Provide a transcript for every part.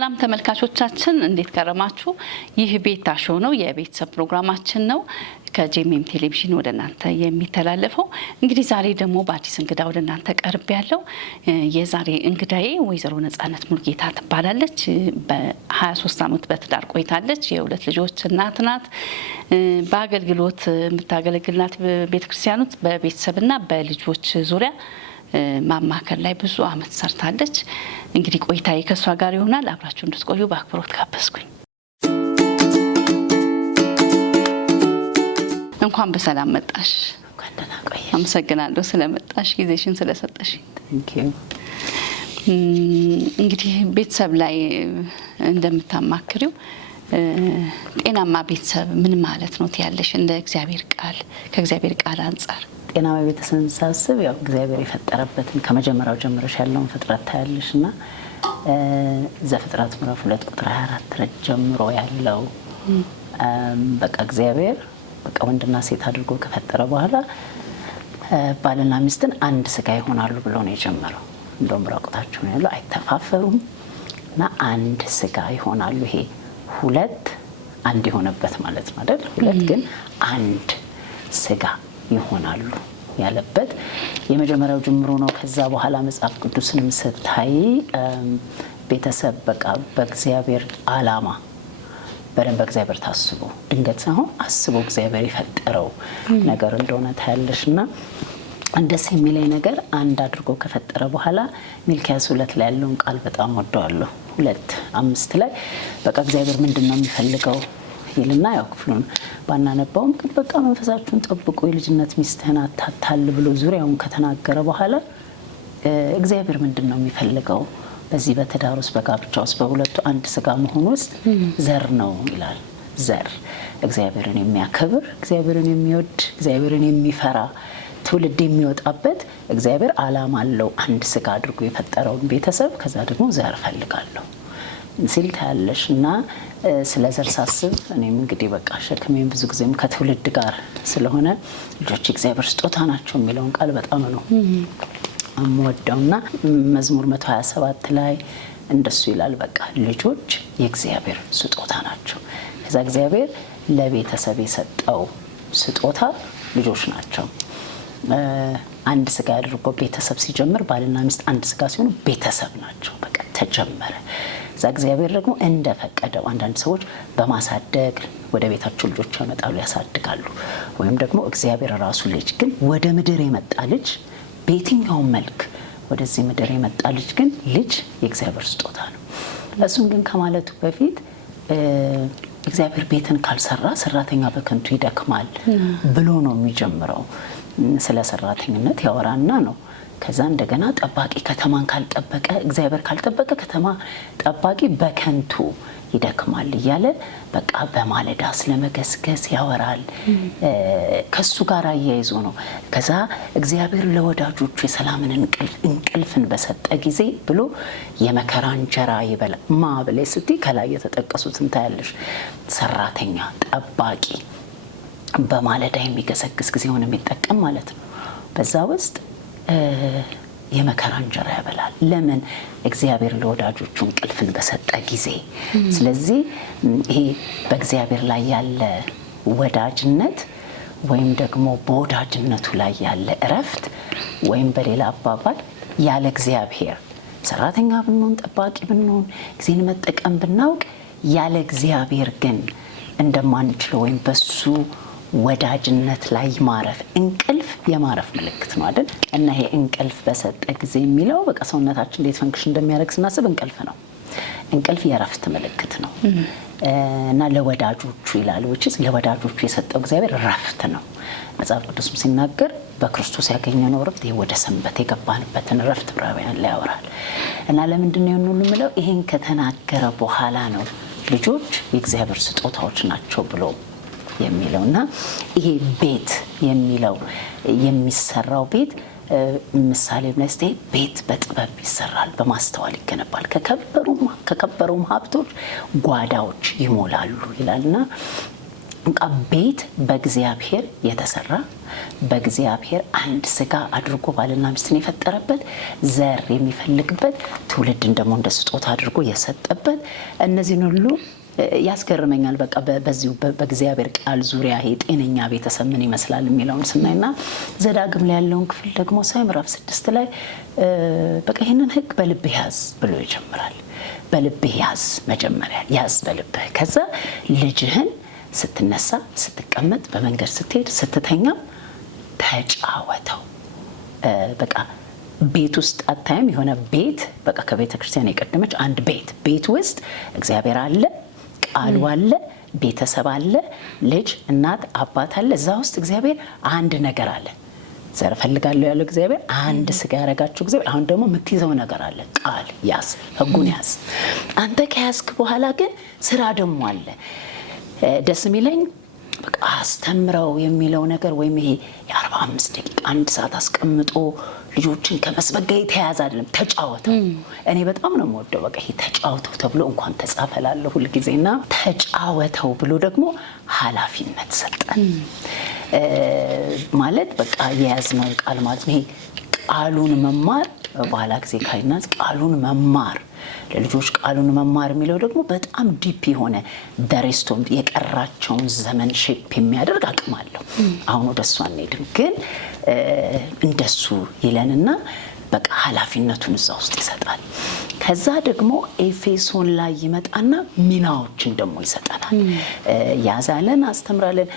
ሰላም ተመልካቾቻችን እንዴት ከረማችሁ? ይህ ቤታ ሾው ነው፣ የቤተሰብ ፕሮግራማችን ነው ከጄኤምኤም ቴሌቪዥን ወደ እናንተ የሚተላለፈው። እንግዲህ ዛሬ ደግሞ በአዲስ እንግዳ ወደ እናንተ ቀርብ ያለው የዛሬ እንግዳዬ ወይዘሮ ነጻነት ሙልጌታ ትባላለች። በ23 ዓመት በትዳር ቆይታለች። የሁለት ልጆች እናት ናት። በአገልግሎት የምታገለግልናት ቤተክርስቲያን ውስጥ በቤተሰብና በልጆች ዙሪያ ማማከር ላይ ብዙ አመት ሰርታለች። እንግዲህ ቆይታዬ ከሷ ጋር ይሆናል። አብራችሁ እንድትቆዩ በአክብሮት ጋበዝኩኝ። እንኳን በሰላም መጣሽ። አመሰግናለሁ ስለመጣሽ፣ ጊዜሽን ስለሰጠሽ። እንግዲህ ቤተሰብ ላይ እንደምታማክሪው ጤናማ ቤተሰብ ምን ማለት ነው ትያለሽ? እንደ እግዚአብሔር ቃል ከእግዚአብሔር ቃል አንጻር ጤናማ ቤተሰብ ሳስብ ያው እግዚአብሔር የፈጠረበትን ከመጀመሪያው ጀምረሽ ያለውን ፍጥረት ታያለሽና ዘፍጥረት ምዕራፍ 2 ቁጥር 24 ጀምሮ ያለው በቃ እግዚአብሔር በቃ ወንድና ሴት አድርጎ ከፈጠረ በኋላ ባልና ሚስትን አንድ ስጋ ይሆናሉ ብሎ ነው የጀመረው። እንደውም ራቁታቸው ነው ያለው፣ አይተፋፈሩም እና አንድ ስጋ ይሆናሉ። ይሄ ሁለት አንድ የሆነበት ማለት ነው አይደል? ሁለት ግን አንድ ስጋ ይሆናሉ ያለበት የመጀመሪያው ጅምሮ ነው። ከዛ በኋላ መጽሐፍ ቅዱስንም ስታይ ቤተሰብ በቃ በእግዚአብሔር ዓላማ በደንብ በእግዚአብሔር ታስቦ ድንገት ሳይሆን አስቦ እግዚአብሔር የፈጠረው ነገር እንደሆነ ታያለሽና እንደስ የሚለኝ ነገር አንድ አድርጎ ከፈጠረ በኋላ ሚልክያስ 2 ላይ ያለውን ቃል በጣም ወደዋለሁ። 2:5 ላይ በቃ እግዚአብሔር ምንድነው የሚፈልገው ይልና ያው ክፍሉን ባናነባውም ግን በቃ መንፈሳችሁን ጠብቁ የልጅነት ሚስትህን አታታል ብሎ ዙሪያውን ከተናገረ በኋላ እግዚአብሔር ምንድነው የሚፈልገው በዚህ በትዳር ውስጥ በጋብቻ ውስጥ በሁለቱ አንድ ስጋ መሆን ውስጥ ዘር ነው ይላል። ዘር እግዚአብሔርን የሚያከብር እግዚአብሔርን የሚወድ እግዚአብሔርን የሚፈራ ትውልድ የሚወጣበት እግዚአብሔር ዓላማ አለው። አንድ ስጋ አድርጎ የፈጠረውን ቤተሰብ ከዛ ደግሞ ዘር ፈልጋለሁ ሲል ታያለሽ። እና ስለ ዘር ሳስብ እኔም እንግዲህ በቃ ሸክሜን ብዙ ጊዜም ከትውልድ ጋር ስለሆነ ልጆች እግዚአብሔር ስጦታ ናቸው የሚለውን ቃል በጣም ነው አምወደውና መዝሙር 127 ላይ እንደሱ ይላል። በቃ ልጆች የእግዚአብሔር ስጦታ ናቸው። ከዛ እግዚአብሔር ለቤተሰብ የሰጠው ስጦታ ልጆች ናቸው። አንድ ስጋ አድርጎ ቤተሰብ ሲጀምር ባልና ሚስት አንድ ስጋ ሲሆኑ ቤተሰብ ናቸው። በቃ ተጀመረ። እዛ እግዚአብሔር ደግሞ እንደፈቀደው አንዳንድ ሰዎች በማሳደግ ወደ ቤታቸው ልጆች ያመጣሉ፣ ያሳድጋሉ። ወይም ደግሞ እግዚአብሔር ራሱ ልጅ ግን ወደ ምድር የመጣ ልጅ በየትኛው መልክ ወደዚህ ምድር የመጣ ልጅ ግን ልጅ የእግዚአብሔር ስጦታ ነው። እሱን ግን ከማለቱ በፊት እግዚአብሔር ቤትን ካልሰራ ሰራተኛ በከንቱ ይደክማል ብሎ ነው የሚጀምረው። ስለ ሰራተኝነት ያወራና ነው። ከዛ እንደገና ጠባቂ ከተማን ካልጠበቀ እግዚአብሔር ካልጠበቀ ከተማ ጠባቂ በከንቱ ይደክማል እያለ በቃ በማለዳ ስለመገስገስ ያወራል። ከሱ ጋር አያይዞ ነው። ከዛ እግዚአብሔር ለወዳጆቹ የሰላምን እንቅልፍን በሰጠ ጊዜ ብሎ የመከራ እንጀራ ይበላ ማብለ ስቲ ከላይ የተጠቀሱትን ታያለሽ። ሰራተኛ ጠባቂ በማለዳ የሚገሰግስ ጊዜውን የሚጠቀም ማለት ነው። በዛ ውስጥ የመከራ እንጀራ ያበላል። ለምን? እግዚአብሔር ለወዳጆቹ እንቅልፍን በሰጠ ጊዜ። ስለዚህ ይሄ በእግዚአብሔር ላይ ያለ ወዳጅነት ወይም ደግሞ በወዳጅነቱ ላይ ያለ እረፍት ወይም በሌላ አባባል ያለ እግዚአብሔር ሰራተኛ ብንሆን ጠባቂ ብንሆን ጊዜን መጠቀም ብናውቅ ያለ እግዚአብሔር ግን እንደማንችለው ወይም በሱ ወዳጅነት ላይ ማረፍ እንቅልፍ የማረፍ ምልክት ነው አይደል? እና ይሄ እንቅልፍ በሰጠ ጊዜ የሚለው በቃ ሰውነታችን እንዴት ፈንክሽን እንደሚያደርግ ስናስብ እንቅልፍ ነው። እንቅልፍ የእረፍት ምልክት ነው። እና ለወዳጆቹ ይላል ወጭስ ለወዳጆቹ የሰጠው እግዚአብሔር እረፍት ነው። መጽሐፍ ቅዱስም ሲናገር በክርስቶስ ያገኘነው እረፍት ይሄ ወደ ሰንበት የገባንበትን እረፍት ብራውያን ላይ ያወራል። እና ለምንድን ነው የሆነው የምለው ይሄን ከተናገረ በኋላ ነው ልጆች የእግዚአብሔር ስጦታዎች ናቸው ብሎ የሚለውና ይሄ ቤት የሚለው የሚሰራው ቤት ምሳሌ ብለስቴ ቤት በጥበብ ይሰራል፣ በማስተዋል ይገነባል፣ ከከበሩም ሀብቶች ጓዳዎች ይሞላሉ ይላልና እንቃ ቤት በእግዚአብሔር የተሰራ በእግዚአብሔር አንድ ስጋ አድርጎ ባልና ሚስትን የፈጠረበት ዘር የሚፈልግበት ትውልድን ደግሞ እንደ ስጦታ አድርጎ የሰጠበት እነዚህን ሁሉ ያስገርመኛል። በቃ በዚሁ በእግዚአብሔር ቃል ዙሪያ ይሄ ጤነኛ ቤተሰብ ምን ይመስላል የሚለውን ስናይና ዘዳግም ላይ ያለውን ክፍል ደግሞ ሳይ ምዕራፍ 6 ላይ በቃ ይህንን ሕግ በልብህ ያዝ ብሎ ይጀምራል። በልብህ ያዝ፣ መጀመሪያ ያዝ በልብህ። ከዛ ልጅህን ስትነሳ፣ ስትቀመጥ፣ በመንገድ ስትሄድ፣ ስትተኛ ተጫወተው። በቃ ቤት ውስጥ አታይም? የሆነ ቤት በቃ ከቤተ ክርስቲያን የቀደመች አንድ ቤት ውስጥ እግዚአብሔር አለ፣ ቃሉ አለ፣ ቤተሰብ አለ፣ ልጅ፣ እናት፣ አባት አለ። እዛ ውስጥ እግዚአብሔር አንድ ነገር አለ። ዘር ፈልጋለሁ ያለው እግዚአብሔር አንድ ስጋ ያረጋችሁ እግዚአብሔር አሁን ደግሞ የምትይዘው ነገር አለ። ቃል ያዝ፣ ህጉን ያዝ። አንተ ከያዝክ በኋላ ግን ስራ ደግሞ አለ። ደስ የሚለኝ በቃ አስተምረው የሚለው ነገር ወይም ይሄ የ45 ደቂቃ 1 ሰዓት አስቀምጦ ልጆችን ከመስበክ ጋር የተያያዘ አይደለም። ተጫወተው። እኔ በጣም ነው የምወደው። በቃ ይሄ ተጫወተው ተብሎ እንኳን ተጻፈላለሁ ሁሉ ጊዜና ተጫወተው ብሎ ደግሞ ኃላፊነት ሰጠን። ማለት በቃ የያዝነው ቃል ማለት ነው። ይሄ ቃሉን መማር በኋላ ጊዜ ካይናዝ ቃሉን መማር ለልጆች ቃሉን መማር የሚለው ደግሞ በጣም ዲፕ የሆነ ደሬስቶም የቀራቸውን ዘመን ሼፕ የሚያደርግ አቅም አለው። አሁን ወደሱ አንሄድም፣ ግን እንደሱ ይለንና በቃ ኃላፊነቱን እዛ ውስጥ ይሰጣል። ከዛ ደግሞ ኤፌሶን ላይ ይመጣና ሚናዎችን ደግሞ ይሰጠናል። ያዛለን፣ አስተምራለን።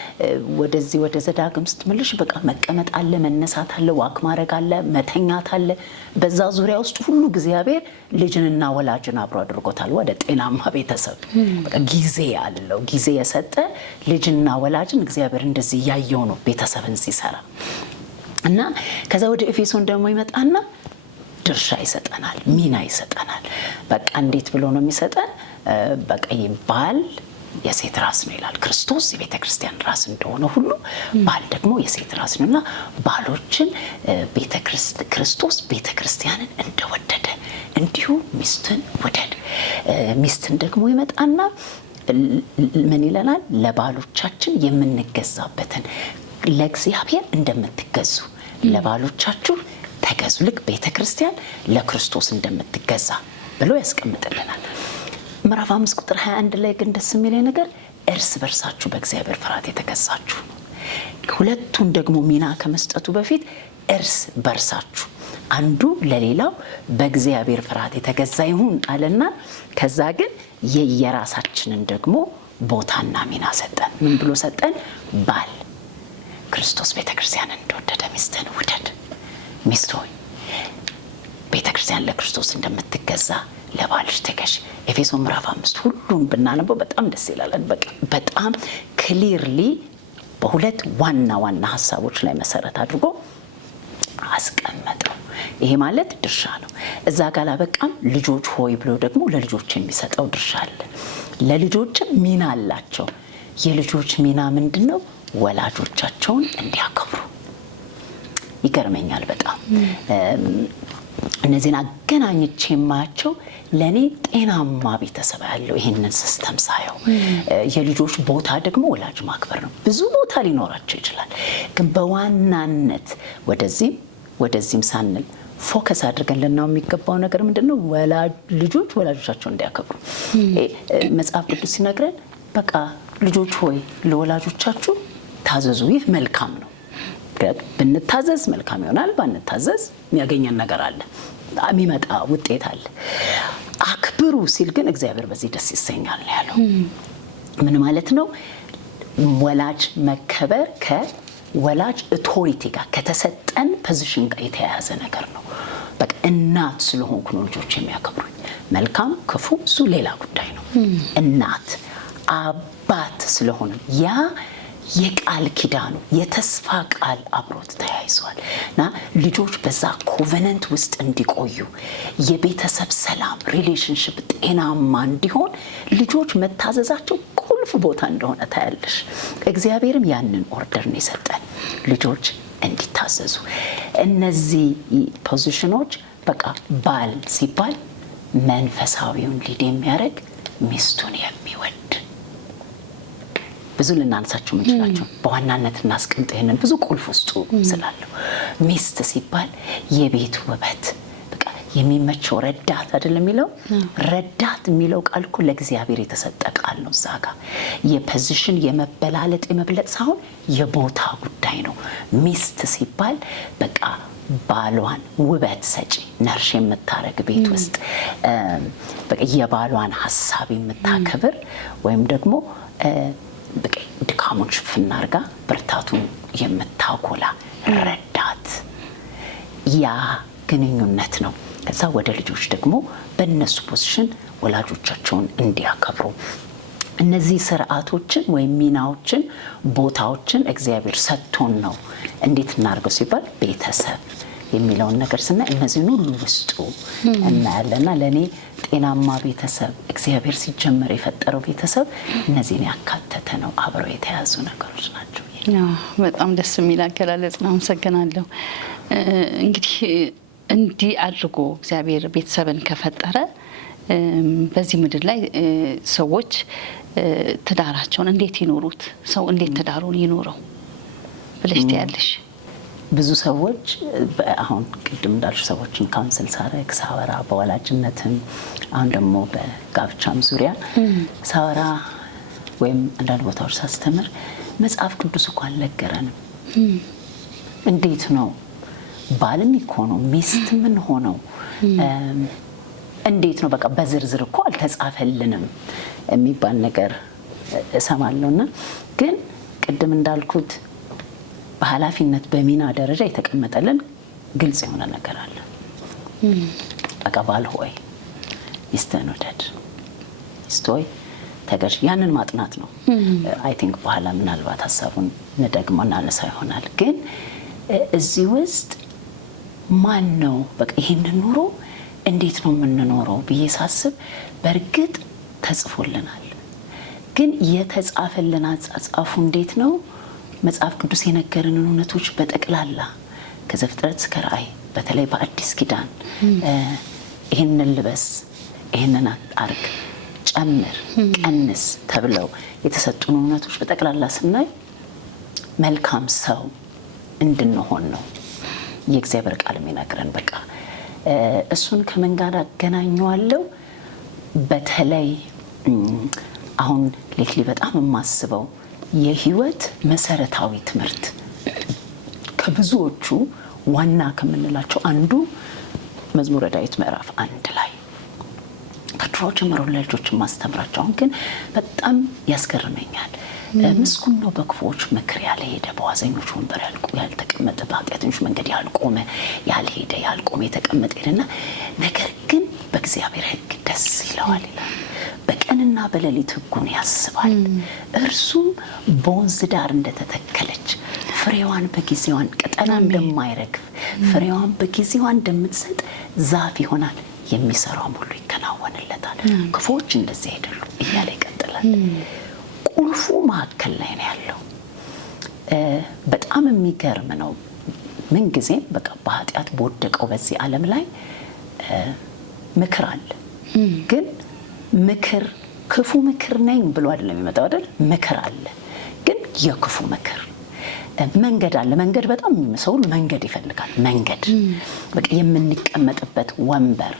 ወደዚህ ወደ ዘዳግም ስትመልሽ በቃ መቀመጥ አለ፣ መነሳት አለ፣ ዋክ ማድረግ አለ፣ መተኛት አለ። በዛ ዙሪያ ውስጥ ሁሉ እግዚአብሔር ልጅንና ወላጅን አብሮ አድርጎታል። ወደ ጤናማ ቤተሰብ በቃ ጊዜ አለው። ጊዜ የሰጠ ልጅና ወላጅን እግዚአብሔር እንደዚህ እያየው ነው ቤተሰብን ሲሰራ እና ከዛ ወደ ኤፌሶን ደግሞ ይመጣና ድርሻ ይሰጠናል፣ ሚና ይሰጠናል። በቃ እንዴት ብሎ ነው የሚሰጠን? በቃ ባል የሴት ራስ ነው ይላል። ክርስቶስ የቤተ ክርስቲያን ራስ እንደሆነ ሁሉ ባል ደግሞ የሴት ራስ ነውና ባሎችን ክርስቶስ ቤተ ክርስቲያንን እንደወደደ እንዲሁ ሚስትን ውደድ። ሚስትን ደግሞ ይመጣና ምን ይለናል? ለባሎቻችን የምንገዛበትን ለእግዚአብሔር እንደምትገዙ ለባሎቻችሁ ተገዙ፣ ልክ ቤተ ክርስቲያን ለክርስቶስ እንደምትገዛ ብሎ ያስቀምጥልናል። ምዕራፍ 5 ቁጥር 21 ላይ ግን ደስ የሚለኝ ነገር እርስ በርሳችሁ በእግዚአብሔር ፍርሃት የተገዛችሁ ነው። ሁለቱን ደግሞ ሚና ከመስጠቱ በፊት እርስ በርሳችሁ አንዱ ለሌላው በእግዚአብሔር ፍርሃት የተገዛ ይሁን አለና ከዛ ግን የየራሳችንን ደግሞ ቦታና ሚና ሰጠን። ምን ብሎ ሰጠን? ባል ክርስቶስ ቤተክርስቲያንን እንደወደደ ሚስትን ውደድ። ሚስት ሆይ ቤተክርስቲያን ለክርስቶስ እንደምትገዛ ለባልሽ ተገዥ። ኤፌሶን ምዕራፍ 5 ሁሉን ብናነበው በጣም ደስ ይላል። በጣም ክሊርሊ በሁለት ዋና ዋና ሀሳቦች ላይ መሰረት አድርጎ አስቀመጠው። ይሄ ማለት ድርሻ ነው። እዛ ጋር አላበቃም። ልጆች ሆይ ብሎ ደግሞ ለልጆች የሚሰጠው ድርሻ አለ። ለልጆችም ሚና አላቸው። የልጆች ሚና ምንድነው? ወላጆቻቸውን እንዲያከብሩ። ይገርመኛል በጣም እነዚህን አገናኝቼ የማያቸው ለእኔ ጤናማ ቤተሰብ ያለው ይህንን ሲስተም ሳየው የልጆች ቦታ ደግሞ ወላጅ ማክበር ነው። ብዙ ቦታ ሊኖራቸው ይችላል፣ ግን በዋናነት ወደዚህም ሳንል ፎከስ አድርገን ልናው የሚገባው ነገር ምንድነው? ልጆች ወላጆቻቸውን እንዲያከብሩ መጽሐፍ ቅዱስ ሲነግረን በቃ ልጆች ሆይ ለወላጆቻችሁ ታዘዙ፣ ይህ መልካም ነው። ብንታዘዝ መልካም ይሆናል፣ ባንታዘዝ የሚያገኘን ነገር አለ፣ የሚመጣ ውጤት አለ። አክብሩ ሲል ግን እግዚአብሔር በዚህ ደስ ይሰኛል ነው ያለው። ምን ማለት ነው? ወላጅ መከበር ከወላጅ ኦቶሪቲ ጋር ከተሰጠን ፖዚሽን ጋር የተያያዘ ነገር ነው። በቃ እናት ስለሆንኩ ነው ልጆች የሚያከብሩኝ። መልካም ክፉ እሱ ሌላ ጉዳይ ነው። እናት አባት ስለሆነ ያ የቃል ኪዳኑ የተስፋ ቃል አብሮት ተያይዟል እና ልጆች በዛ ኮቨነንት ውስጥ እንዲቆዩ የቤተሰብ ሰላም ሪሌሽንሽፕ ጤናማ እንዲሆን ልጆች መታዘዛቸው ቁልፍ ቦታ እንደሆነ ታያለሽ። እግዚአብሔርም ያንን ኦርደር ነው የሰጠን፣ ልጆች እንዲታዘዙ። እነዚህ ፖዚሽኖች በቃ ባል ሲባል መንፈሳዊውን ሊድ የሚያደርግ ሚስቱን የሚወድ ብዙ ልናነሳቸው የምንችላቸው በዋናነት እናስቀምጥ። ይሄንን ብዙ ቁልፍ ውስጡ ስላለው ሚስት ሲባል የቤት ውበት በቃ የሚመቸው ረዳት አይደለም የሚለው ረዳት የሚለው ቃል እኮ ለእግዚአብሔር የተሰጠ ቃል ነው። እዛ ጋር የፖዚሽን የመበላለጥ የመብለጥ ሳይሆን የቦታ ጉዳይ ነው። ሚስት ሲባል በቃ ባሏን ውበት ሰጪ ነርሽ የምታረግ ቤት ውስጥ በቃ የባሏን ሀሳብ የምታከብር ወይም ደግሞ በቃ ድካሙን ሽፍን አድርጋ ብርታቱን የምታጎላ ረዳት ያ ግንኙነት ነው። ከዛ ወደ ልጆች ደግሞ በእነሱ ፖዚሽን ወላጆቻቸውን እንዲያከብሩ እነዚህ ስርዓቶችን ወይም ሚናዎችን ቦታዎችን እግዚአብሔር ሰጥቶን ነው። እንዴት እናርገው ሲባል ቤተሰብ የሚለውን ነገር ስናይ እነዚህን ሁሉ ውስጡ እናያለና ለኔ ጤናማ ቤተሰብ እግዚአብሔር ሲጀመር የፈጠረው ቤተሰብ እነዚህን ያካተተ ነው። አብረው የተያዙ ነገሮች ናቸው። በጣም ደስ የሚል አገላለጽ ነው። አመሰግናለሁ። እንግዲህ እንዲህ አድርጎ እግዚአብሔር ቤተሰብን ከፈጠረ በዚህ ምድር ላይ ሰዎች ትዳራቸውን እንዴት ይኖሩት? ሰው እንዴት ትዳሩን ይኖረው ብለሽ ትያለሽ? ብዙ ሰዎች አሁን ቅድም እንዳልሽ ሰዎችን ካውንስል ሳረግ ሳወራ በወላጅነትም አሁን ደግሞ በጋብቻም ዙሪያ ሳወራ ወይም አንዳንድ ቦታዎች ሳስተምር መጽሐፍ ቅዱስ እኮ አልነገረንም። እንዴት ነው ባልም እኮ ነው ሚስት ምን ሆነው እንዴት ነው በቃ በዝርዝር እኮ አልተጻፈልንም የሚባል ነገር እሰማለሁና ግን ቅድም እንዳልኩት በኃላፊነት በሚና ደረጃ የተቀመጠልን ግልጽ የሆነ ነገር አለ። በቃ ባል ሆይ ሚስትህን ውደድ፣ ሚስት ሆይ ተገዥ። ያንን ማጥናት ነው። አይ ቲንክ በኋላ ምናልባት ሀሳቡን እንደግመው እናነሳ ይሆናል። ግን እዚህ ውስጥ ማን ነው በቃ ይሄንን ኑሮ እንዴት ነው የምንኖረው ብዬ ሳስብ በእርግጥ ተጽፎልናል። ግን የተጻፈልን አጻጻፉ እንዴት ነው? መጽሐፍ ቅዱስ የነገረንን እውነቶች በጠቅላላ ከዘፍጥረት እስከ ራእይ በተለይ በአዲስ ኪዳን ይሄንን ልበስ፣ ይሄንን አርግ፣ ጨምር፣ ቀንስ ተብለው የተሰጡን እውነቶች በጠቅላላ ስናይ መልካም ሰው እንድንሆን ነው የእግዚአብሔር ቃል የሚነግረን። በቃ እሱን ከምን ጋር አገናኘዋለሁ? በተለይ አሁን ሌትሊ በጣም የማስበው የህይወት መሰረታዊ ትምህርት ከብዙዎቹ ዋና ከምንላቸው አንዱ መዝሙረ ዳዊት ምዕራፍ 1 ላይ ከድሮ ጀምሮ ለልጆች ማስተምራቸው አሁን ግን በጣም ያስገርመኛል። ምስጉን ነው በክፉዎች ምክር ያልሄደ፣ በዋዘኞች ወንበር ያልተቀመጠ፣ በኃጢአተኞች መንገድ ያልቆመ ያልሄደ ያልቆመ የተቀመጠ ይልና ነገር ግን በእግዚአብሔር ሕግ ደስ ይለዋል ይላል። በቀንና በሌሊት ሕጉን ያስባል። እርሱም በወንዝ ዳር እንደተተከለች ፍሬዋን በጊዜዋን ቅጠሏ እንደማይረግፍ ፍሬዋን በጊዜዋ እንደምትሰጥ ዛፍ ይሆናል። የሚሰራውም ሁሉ ይከናወንለታል። ክፉዎች እንደዚህ አይደሉም እያለ ይቀጥላል። ቁልፉ መካከል ላይ ነው ያለው። በጣም የሚገርም ነው። ምን ጊዜም በቃ በኃጢአት በወደቀው በዚህ ዓለም ላይ ምክር አለ። ግን ምክር ክፉ ምክር ነኝ ብሎ አይደለም የሚመጣው አይደል? ምክር አለ። ግን የክፉ ምክር መንገድ አለ። መንገድ በጣም ሰው መንገድ ይፈልጋል። መንገድ በቃ የምንቀመጥበት ወንበር፣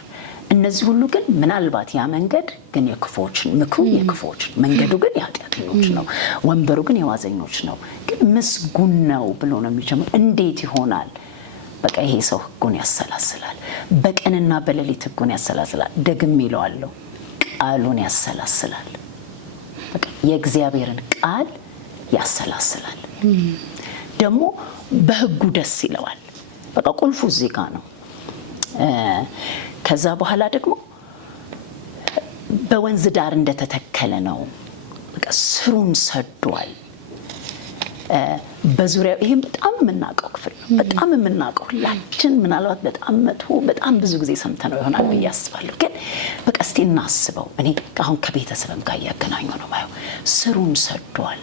እነዚህ ሁሉ ግን ምናልባት ያ መንገድ ግን የክፉዎች ምክሩ የክፉዎች መንገዱ ግን የኃጢአተኞች ነው። ወንበሩ ግን የዋዘኞች ነው። ግን ምስጉን ነው ብሎ ነው የሚጀምረው። እንዴት ይሆናል? በቃ ይሄ ሰው ሕጉን ያሰላስላል፣ በቀንና በሌሊት ሕጉን ያሰላስላል። ደግሜ እለዋለሁ፣ ቃሉን ያሰላስላል። በቃ የእግዚአብሔርን ቃል ያሰላስላል። ደግሞ በሕጉ ደስ ይለዋል። በቃ ቁልፉ እዚህ ጋር ነው። ከዛ በኋላ ደግሞ በወንዝ ዳር እንደተተከለ ነው። በቃ ስሩን ሰዷል። በዙሪያው ይሄን በጣም የምናውቀው ክፍል ነው። በጣም የምናውቀው ሁላችን ምናልባት በጣም ብዙ ጊዜ ሰምተነው ይሆናል ብዬ አስባለሁ። ግን በቃ እስቲ እናስበው። እኔ አሁን ከቤተሰብም ጋር እያገናኙ ነው ማየው። ስሩን ሰዷል።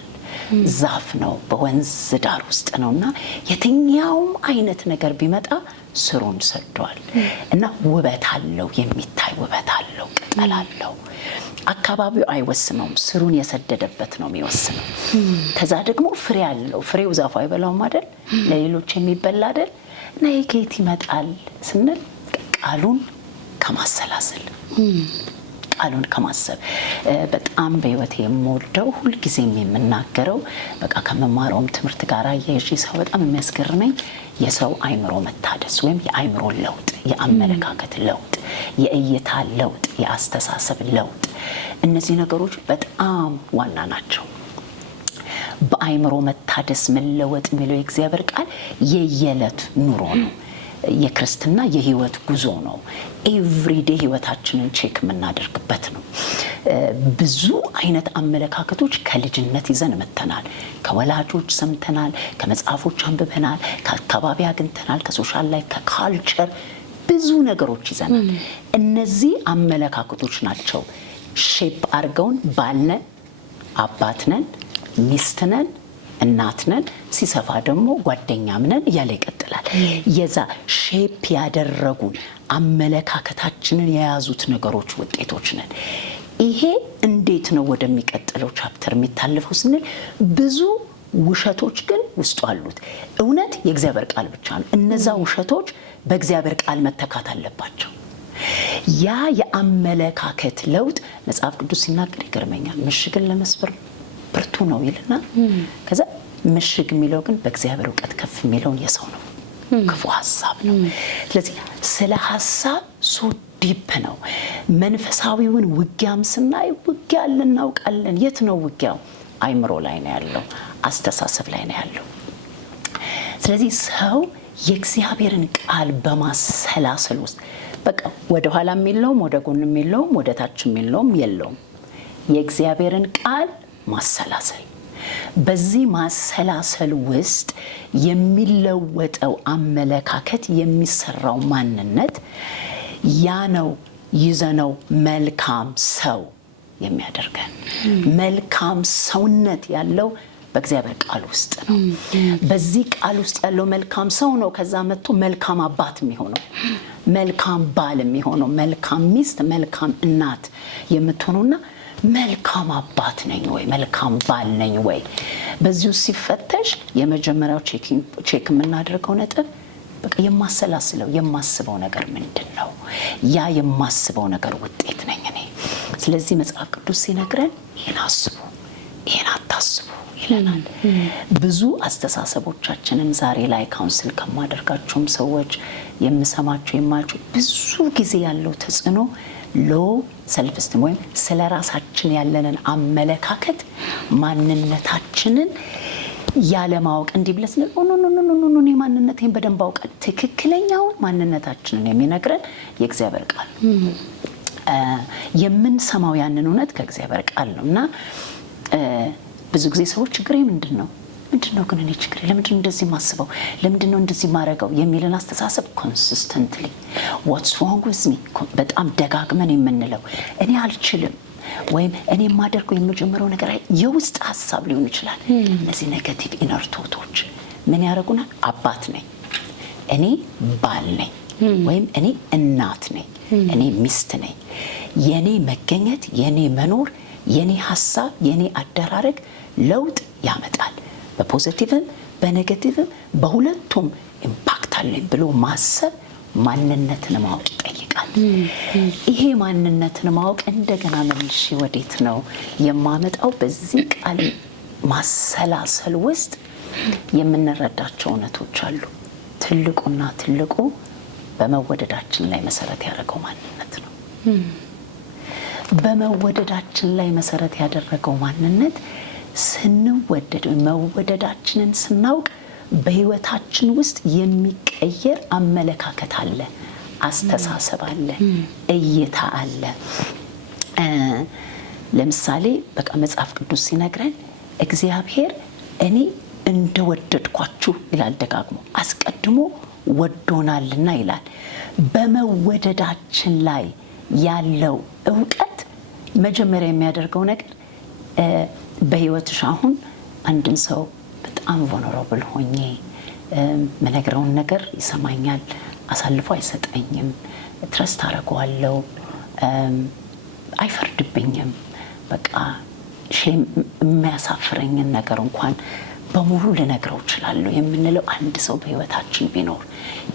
ዛፍ ነው፣ በወንዝ ዳር ውስጥ ነውና የትኛውም አይነት ነገር ቢመጣ ስሩን ሰዷል እና ውበት አለው፣ የሚታይ ውበት አለው፣ ቅጠል አለው። አካባቢው አይወስነውም፣ ስሩን የሰደደበት ነው የሚወስነው። ከዛ ደግሞ ፍሬ አለው። ፍሬው ዛፉ አይበላውም አይደል? ለሌሎች የሚበላ አይደል? እና ከየት ይመጣል ስንል ቃሉን ከማሰላሰል ቃሉን ከማሰብ በጣም በህይወቴ የምወደው ሁልጊዜም የምናገረው በቃ ከመማረውም ትምህርት ጋር አያይዤ ሰው በጣም የሚያስገርመኝ የሰው አይምሮ መታደስ ወይም የአይምሮ ለውጥ፣ የአመለካከት ለውጥ፣ የእይታ ለውጥ፣ የአስተሳሰብ ለውጥ። እነዚህ ነገሮች በጣም ዋና ናቸው። በአይምሮ መታደስ መለወጥ የሚለው የእግዚአብሔር ቃል የየዕለት ኑሮ ነው። የክርስትና የህይወት ጉዞ ነው። ኤቭሪዴ ህይወታችንን ቼክ የምናደርግበት ነው። ብዙ አይነት አመለካከቶች ከልጅነት ይዘን መተናል። ከወላጆች ሰምተናል፣ ከመጽሐፎች አንብበናል፣ ከአካባቢ አግኝተናል፣ ከሶሻል ላይፍ፣ ከካልቸር ብዙ ነገሮች ይዘናል። እነዚህ አመለካከቶች ናቸው ሼፕ አድርገውን ባልነን፣ አባትነን፣ ሚስትነን፣ እናትነን፣ ሲሰፋ ደግሞ ጓደኛም ነን እያለ ይቀጥላል። የዛ ሼፕ ያደረጉን አመለካከታችንን የያዙት ነገሮች ውጤቶች ነን። ይሄ እንዴት ነው ወደሚቀጥለው ቻፕተር የሚታለፈው ስንል ብዙ ውሸቶች ግን ውስጡ አሉት። እውነት የእግዚአብሔር ቃል ብቻ ነው። እነዛ ውሸቶች በእግዚአብሔር ቃል መተካት አለባቸው። ያ የአመለካከት ለውጥ መጽሐፍ ቅዱስ ሲናገር ይገርመኛል። ምሽግን ለመስበር ብርቱ ነው ይልና ከዛ ምሽግ የሚለው ግን በእግዚአብሔር እውቀት ከፍ የሚለውን የሰው ነው፣ ክፉ ሐሳብ ነው። ስለዚህ ስለ ሐሳብ ሶ ዲፕ ነው። መንፈሳዊውን ውጊያም ስናይ ውጊያ እናውቃለን። የት ነው ውጊያው? አይምሮ ላይ ነው ያለው፣ አስተሳሰብ ላይ ነው ያለው። ስለዚህ ሰው የእግዚአብሔርን ቃል በማሰላሰል ውስጥ በቃ ወደ ኋላ የሚለውም ወደ ጎን የሚለውም ወደ ታች የሚለውም የለውም። የእግዚአብሔርን ቃል ማሰላሰል፣ በዚህ ማሰላሰል ውስጥ የሚለወጠው አመለካከት፣ የሚሰራው ማንነት ያ ነው ይዘነው መልካም ሰው የሚያደርገን። መልካም ሰውነት ያለው በእግዚአብሔር ቃል ውስጥ ነው። በዚህ ቃል ውስጥ ያለው መልካም ሰው ነው ከዛ መጥቶ መልካም አባት የሚሆነው፣ መልካም ባል የሚሆነው፣ መልካም ሚስት፣ መልካም እናት የምትሆነውና መልካም አባት ነኝ ወይ መልካም ባል ነኝ ወይ? በዚሁ ሲፈተሽ የመጀመሪያው ቼክ የምናደርገው ነጥብ በቃ የማሰላስለው የማስበው ነገር ምንድን ነው? ያ የማስበው ነገር ውጤት ነኝ እኔ። ስለዚህ መጽሐፍ ቅዱስ ሲነግረን ይህን አስቡ፣ ይህን አታስቡ ይለናል። ብዙ አስተሳሰቦቻችንን ዛሬ ላይ ካውንስል ከማደርጋቸውም ሰዎች የምሰማቸው የማያቸው ብዙ ጊዜ ያለው ተጽዕኖ ሎ ሰልፍ ስቲም ወይም ስለ ራሳችን ያለንን አመለካከት ማንነታችንን ያለማወቅ እንዲህ ብለስ ነው ኖ ማንነቴን በደንብ አውቃለሁ። ትክክለኛውን ማንነታችንን የሚነግረን የእግዚአብሔር ቃል ነው። የምንሰማው ያንን እውነት ከእግዚአብሔር ቃል ነው እና ብዙ ጊዜ ሰዎች ችግሬ ምንድነው ግን እኔ ችግሬ ለምንድነው እንደዚህ ማስበው ለምንድነው እንደዚህ ማረጋው የሚልን አስተሳሰብ ኮንሲስተንትሊ what's wrong with me በጣም ደጋግመን የምንለው እኔ አልችልም ወይም እኔ ማደርገው የምጀምረው ነገር የውስጥ ሐሳብ ሊሆን ይችላል። እነዚህ ኔጌቲቭ ኢነር ቶቶች ምን ያደርጉናል? አባት ነኝ፣ እኔ ባል ነኝ፣ ወይም እኔ እናት ነኝ፣ እኔ ሚስት ነኝ። የኔ መገኘት፣ የኔ መኖር፣ የኔ ሐሳብ፣ የኔ አደራረግ ለውጥ ያመጣል። በፖዚቲቭም በኔጌቲቭም በሁለቱም ኢምፓክት አለኝ ብሎ ማሰብ ማንነትን ማወቅ ይጠይቃል። ይሄ ማንነትን ማወቅ እንደገና መልሼ ወዴት ነው የማመጣው? በዚህ ቃል ማሰላሰል ውስጥ የምንረዳቸው እውነቶች አሉ። ትልቁና ትልቁ በመወደዳችን ላይ መሰረት ያደረገው ማንነት ነው። በመወደዳችን ላይ መሰረት ያደረገው ማንነት ስንወደድ መወደዳችንን ስናውቅ በህይወታችን ውስጥ የሚቀየር አመለካከት አለ፣ አስተሳሰብ አለ፣ እይታ አለ። ለምሳሌ በቃ መጽሐፍ ቅዱስ ሲነግረን እግዚአብሔር እኔ እንደወደድኳችሁ ይላል ደጋግሞ፣ አስቀድሞ ወዶናልና ይላል። በመወደዳችን ላይ ያለው እውቀት መጀመሪያ የሚያደርገው ነገር በህይወትሽ አሁን አንድን ሰው በጣም vulnerable ሆኜ መነግረውን ነገር ይሰማኛል፣ አሳልፎ አይሰጠኝም፣ ትረስት አደርገዋለሁ፣ አይፈርድብኝም። በቃ የሚያሳፍረኝን ነገር እንኳን በሙሉ ልነግረው እችላለሁ የምንለው አንድ ሰው በህይወታችን ቢኖር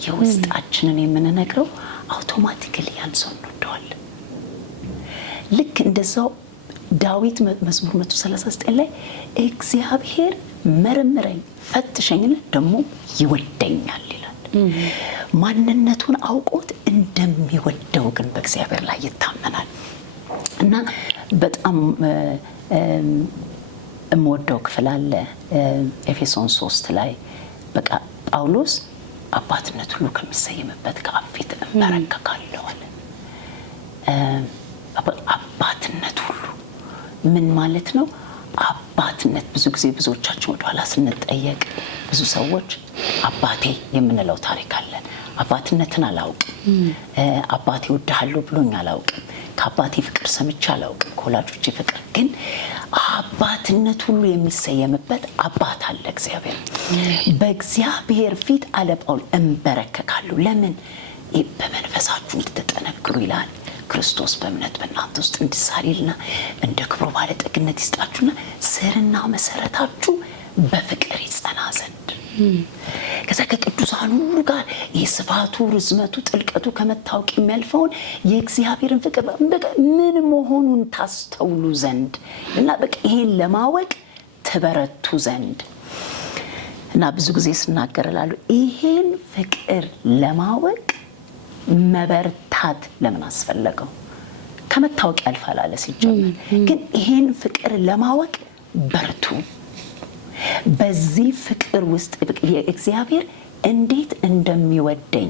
የውስጣችንን የምንነግረው አውቶማቲካሊ ያን ሰው እንወደዋለን። ልክ እንደዛው ዳዊት መዝሙር 139 ላይ እግዚአብሔር መርምረኝ ፈትሸኝና ደግሞ ይወደኛል ይላል። ማንነቱን አውቆት እንደሚወደው ግን በእግዚአብሔር ላይ ይታመናል። እና በጣም የምወደው ክፍል አለ ኤፌሶን 3 ላይ በቃ ጳውሎስ አባትነት ሁሉ ከሚሰየምበት ከአብ ፊት እንበረከካለሁ አለ። አባትነት ሁሉ ምን ማለት ነው? አባትነት ብዙ ጊዜ ብዙዎቻችን ወደኋላ ስንጠየቅ ብዙ ሰዎች አባቴ የምንለው ታሪክ አለን። አባትነትን አላውቅም፣ አባቴ እወድሃለሁ ብሎኝ አላውቅም፣ ከአባቴ ፍቅር ሰምቼ አላውቅም፣ ከወላጆቼ ፍቅር። ግን አባትነት ሁሉ የሚሰየምበት አባት አለ እግዚአብሔር። በእግዚአብሔር ፊት አለ ጳውሎስ እንበረከካለሁ። ለምን? በመንፈሳችሁ እንድትጠነክሩ ይላል። ክርስቶስ በእምነት በእናንተ ውስጥ እንዲሳልና እንደ ክብሩ ባለጠግነት ይስጣችሁና ስርና መሰረታችሁ በፍቅር ይጸና ዘንድ ከዛ ከቅዱሳን ሁሉ ጋር የስፋቱ ርዝመቱ ጥልቀቱ ከመታወቅ የሚያልፈውን የእግዚአብሔርን ፍቅር ምን መሆኑን ታስተውሉ ዘንድ እና በቃ ይሄን ለማወቅ ትበረቱ ዘንድ እና ብዙ ጊዜ ስናገርላሉ ይሄን ፍቅር ለማወቅ መበርታት ለምን አስፈለገው? ከመታወቅ ያልፋል አለ ሲጀምር። ግን ይሄን ፍቅር ለማወቅ በርቱ። በዚህ ፍቅር ውስጥ እግዚአብሔር እንዴት እንደሚወደኝ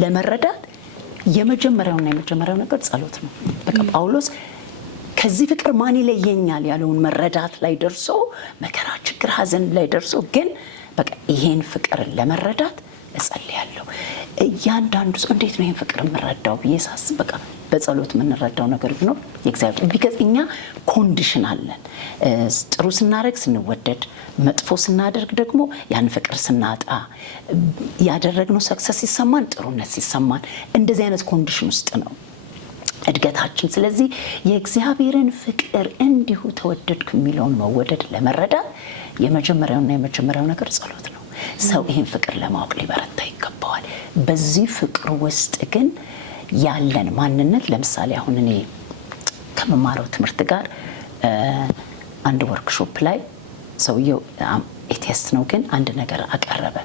ለመረዳት የመጀመሪያው ነገር ጸሎት ነው። በቃ ጳውሎስ ከዚህ ፍቅር ማን ይለየኛል ያለውን መረዳት ላይ ደርሶ መከራ፣ ችግር፣ ሐዘን ላይ ደርሶ ግን በቃ ይሄን ፍቅር ለመረዳት እጸልያለሁ። እያንዳንዱ ሰው እንዴት ነው ይሄን ፍቅር የምረዳው ብዬ ሳስብ በቃ በጸሎት የምንረዳው ነገር ቢኖር የእግዚአብሔር ቢከዝ እኛ ኮንዲሽን አለን። ጥሩ ስናደርግ ስንወደድ፣ መጥፎ ስናደርግ ደግሞ ያን ፍቅር ስናጣ፣ ያደረግነው ሰክሰስ ሲሰማን፣ ጥሩነት ሲሰማን እንደዚህ አይነት ኮንዲሽን ውስጥ ነው እድገታችን። ስለዚህ የእግዚአብሔርን ፍቅር እንዲሁ ተወደድኩ የሚለውን መወደድ ለመረዳት የመጀመሪያው ነገር ጸሎት ነው። ሰው ይህን ፍቅር ለማወቅ ሊበረታ ይገባዋል። በዚህ ፍቅር ውስጥ ግን ያለን ማንነት ለምሳሌ አሁን እኔ ከመማረው ትምህርት ጋር አንድ ወርክሾፕ ላይ ሰውየው ኤቲስት ነው፣ ግን አንድ ነገር አቀረበ።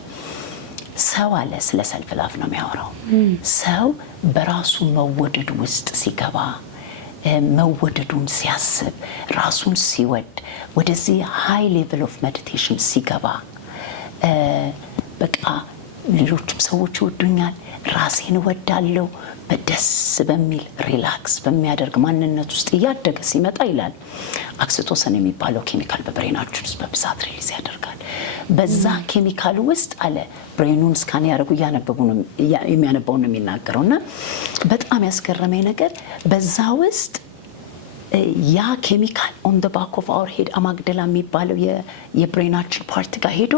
ሰው አለ ስለ ሰልፍ ላፍ ነው የሚያወራው። ሰው በራሱ መወደድ ውስጥ ሲገባ፣ መወደዱን ሲያስብ፣ ራሱን ሲወድ፣ ወደዚህ ሃይ ሌቭል ኦፍ ሜዲቴሽን ሲገባ በቃ ሌሎችም ሰዎች ይወዱኛል፣ ራሴን እወዳለሁ፣ በደስ በሚል ሪላክስ በሚያደርግ ማንነት ውስጥ እያደገ ሲመጣ ይላል ኦክሲቶሲን የሚባለው ኬሚካል በብሬናችን ውስጥ በብዛት ሪሊዝ ያደርጋል። በዛ ኬሚካል ውስጥ አለ ብሬኑን ስካን ያደርጉ የሚያነበውን ነው የሚናገረው። እና በጣም ያስገረመኝ ነገር በዛ ውስጥ ያ ኬሚካል ኦን ደ ባክ ኦፍ አወር ሄድ አማግደላ የሚባለው የብሬናችን ፓርት ጋር ሄዶ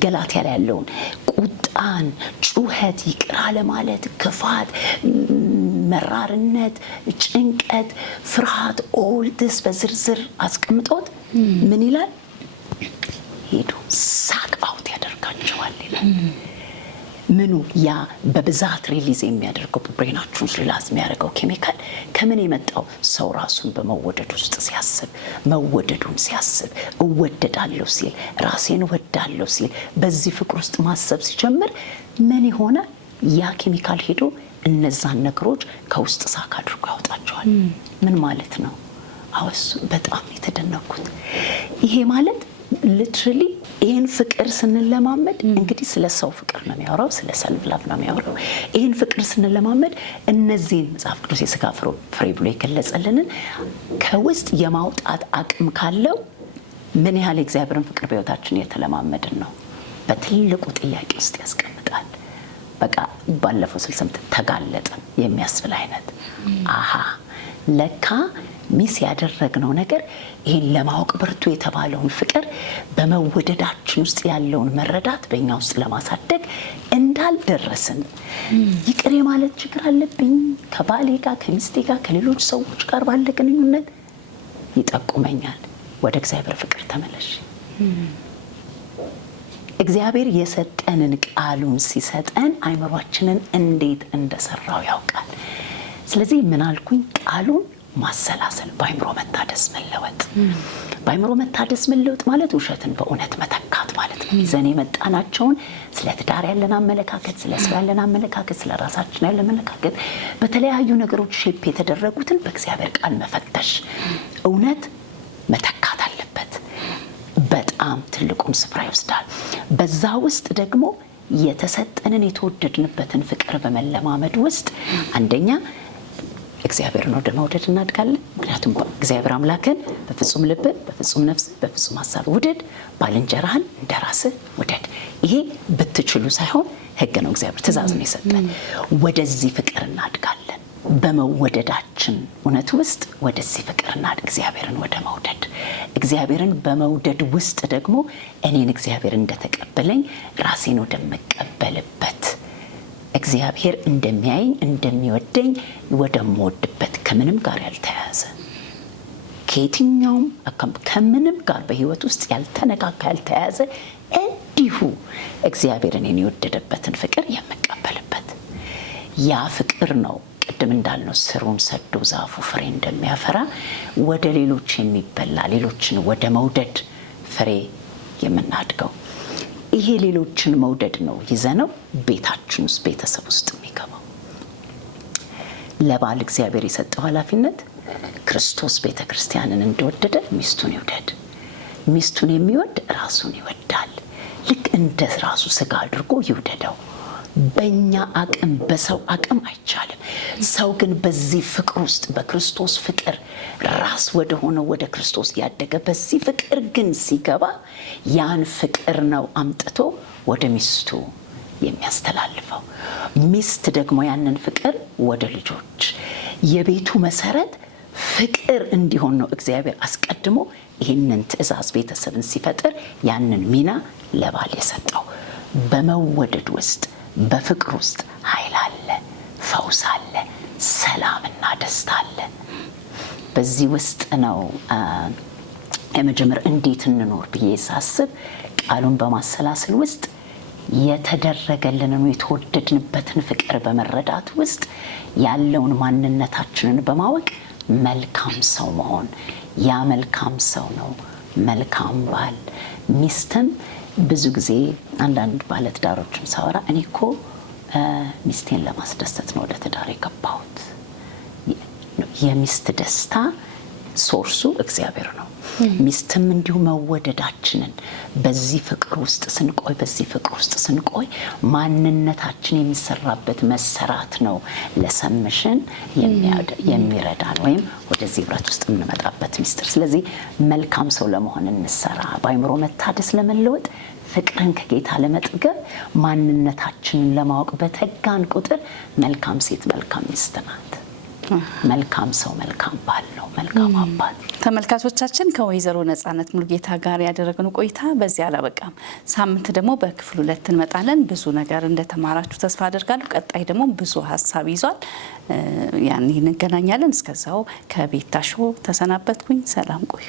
ገላትያ ላይ ያለውን ቁጣን፣ ጩኸት፣ ይቅር አለማለት፣ ክፋት፣ መራርነት፣ ጭንቀት፣ ፍርሃት ኦል ዲስ በዝርዝር አስቀምጦት ምን ይላል? ሄዶ ሳቅ አውት ያደርጋቸዋል ይላል። ምኑ ያ በብዛት ሪሊዝ የሚያደርገው ብሬናችን ውስጥ ሪላዝ የሚያደርገው ኬሚካል ከምን የመጣው? ሰው ራሱን በመወደድ ውስጥ ሲያስብ፣ መወደዱን ሲያስብ፣ እወደዳለሁ ሲል፣ ራሴን እወዳለሁ ሲል፣ በዚህ ፍቅር ውስጥ ማሰብ ሲጀምር ምን ይሆናል? ያ ኬሚካል ሄዶ እነዛን ነገሮች ከውስጥ ሳክ አድርጎ ያወጣቸዋል። ምን ማለት ነው? አወሱ በጣም የተደነኩት ይሄ ማለት ሊትራሊ ይሄን ፍቅር ስንለማመድ እንግዲህ ስለ ሰው ፍቅር ነው የሚያወራው፣ ስለ ሰልፍ ላቭ ነው የሚያወራው። ይሄን ፍቅር ስንለማመድ እነዚህን መጽሐፍ ቅዱስ የሥጋ ፍሬ ብሎ የገለጸልንን ከውስጥ የማውጣት አቅም ካለው ምን ያህል የእግዚአብሔርን ፍቅር በሕይወታችን የተለማመድን ነው በትልቁ ጥያቄ ውስጥ ያስቀምጣል። በቃ ባለፈው ስልሰምት ተጋለጠ የሚያስብል አይነት አሃ ለካ ሚስ ያደረግነው ነገር ይሄን ለማወቅ ብርቱ የተባለውን ፍቅር በመወደዳችን ውስጥ ያለውን መረዳት በእኛ ውስጥ ለማሳደግ እንዳልደረስን ይቅር ማለት ችግር አለብኝ ከባሌ ጋር ከሚስቴ ጋር ከሌሎች ሰዎች ጋር ባለ ግንኙነት ይጠቁመኛል። ወደ እግዚአብሔር ፍቅር ተመለሽ። እግዚአብሔር የሰጠንን ቃሉን ሲሰጠን አይምሯችንን እንዴት እንደሰራው ያውቃል። ስለዚህ ምን አልኩኝ? ቃሉን ማሰላሰል፣ በአይምሮ መታደስ መለወጥ። በአይምሮ መታደስ መለወጥ ማለት ውሸትን በእውነት መተካት ማለት ነው። ይዘን የመጣናቸውን ስለ ትዳር ያለን አመለካከት፣ ስለ ስራ ያለን አመለካከት፣ ስለ ራሳችን ያለን አመለካከት፣ በተለያዩ ነገሮች ሼፕ የተደረጉትን በእግዚአብሔር ቃል መፈተሽ፣ እውነት መተካት አለበት። በጣም ትልቁን ስፍራ ይወስዳል። በዛ ውስጥ ደግሞ የተሰጠንን የተወደድንበትን ፍቅር በመለማመድ ውስጥ አንደኛ እግዚአብሔርን ወደ መውደድ እናድጋለን። ምክንያቱም እግዚአብሔር አምላክን በፍጹም ልብ፣ በፍጹም ነፍስ፣ በፍጹም ሀሳብ ውደድ፣ ባልንጀራህን እንደራስህ ውደድ። ይሄ ብትችሉ ሳይሆን ሕግ ነው። እግዚአብሔር ትእዛዝ ነው የሰጠን። ወደዚህ ፍቅር እናድጋለን። በመወደዳችን እውነት ውስጥ ወደዚህ ፍቅር እናድግ፣ እግዚአብሔርን ወደ መውደድ። እግዚአብሔርን በመውደድ ውስጥ ደግሞ እኔን እግዚአብሔር እንደተቀበለኝ ራሴን ወደምቀበልበት፣ እግዚአብሔር እንደሚያየኝ እንደሚወደኝ ወደምወድበት፣ ከምንም ጋር ያልተያያዘ ከየትኛውም ከምንም ጋር በህይወት ውስጥ ያልተነካካ ያልተያያዘ እንዲሁ እግዚአብሔር እኔን የወደደበትን ፍቅር የምቀበልበት ያ ፍቅር ነው። ቅድም እንዳልነው ስሩን ሰዶ ዛፉ ፍሬ እንደሚያፈራ ወደ ሌሎች የሚበላ ሌሎችን ወደ መውደድ ፍሬ የምናድገው። ይሄ ሌሎችን መውደድ ነው ይዘነው ቤታችን ውስጥ ቤተሰብ ውስጥ የሚገባው። ለባል እግዚአብሔር የሰጠው ኃላፊነት ክርስቶስ ቤተክርስቲያንን እንደወደደ ሚስቱን ይውደድ። ሚስቱን የሚወድ ራሱን ይወዳል። ልክ እንደ ራሱ ስጋ አድርጎ ይውደደው። በእኛ አቅም በሰው አቅም አይቻልም። ሰው ግን በዚህ ፍቅር ውስጥ በክርስቶስ ፍቅር ራስ ወደ ሆነው ወደ ክርስቶስ ያደገ በዚህ ፍቅር ግን ሲገባ ያን ፍቅር ነው አምጥቶ ወደ ሚስቱ የሚያስተላልፈው። ሚስት ደግሞ ያንን ፍቅር ወደ ልጆች። የቤቱ መሰረት ፍቅር እንዲሆን ነው እግዚአብሔር አስቀድሞ ይህንን ትእዛዝ ቤተሰብን ሲፈጥር ያንን ሚና ለባል የሰጠው። በመወደድ ውስጥ በፍቅር ውስጥ ኃይል አለ፣ ፈውስ አለ፣ ሰላምና ደስታ አለ። በዚህ ውስጥ ነው የመጀመሪያ እንዴት እንኖር ብዬ ሳስብ ቃሉን በማሰላሰል ውስጥ የተደረገልንን የተወደድንበትን ፍቅር በመረዳት ውስጥ ያለውን ማንነታችንን በማወቅ መልካም ሰው መሆን። ያ መልካም ሰው ነው መልካም ባል። ሚስትም ብዙ ጊዜ አንዳንድ ባለትዳሮችን ሳወራ እኔ እኮ ሚስቴን ለማስደሰት ነው ወደ ትዳር የገባሁት። የሚስት ደስታ ሶርሱ እግዚአብሔር ነው። ሚስትም እንዲሁ መወደዳችንን በዚህ ፍቅር ውስጥ ስንቆይ ማንነታችን የሚሰራበት መሰራት ነው ለሰምሽን የሚረዳን ወይም ወደዚህ ህብረት ውስጥ የምንመጣበት ሚስጥር። ስለዚህ መልካም ሰው ለመሆን እንሰራ። በአይምሮ መታደስ ለመለወጥ ፍቅርን ከጌታ ለመጥገብ ማንነታችንን ለማወቅ በተጋን ቁጥር መልካም ሴት መልካም ሚስት ናት። መልካም ሰው መልካም ባል ነው፣ መልካም አባት። ተመልካቾቻችን ከወይዘሮ ነጻነት ሙሉጌታ ጋር ያደረግነው ቆይታ በዚህ አላበቃም። ሳምንት ደግሞ በክፍል 2 እንመጣለን። ብዙ ነገር እንደተማራችሁ ተስፋ አደርጋለሁ። ቀጣይ ደግሞ ብዙ ሀሳብ ይዟል። ያን እንገናኛለን። እስከዛው ከቤታሾ ተሰናበትኩኝ። ሰላም ቆዩ።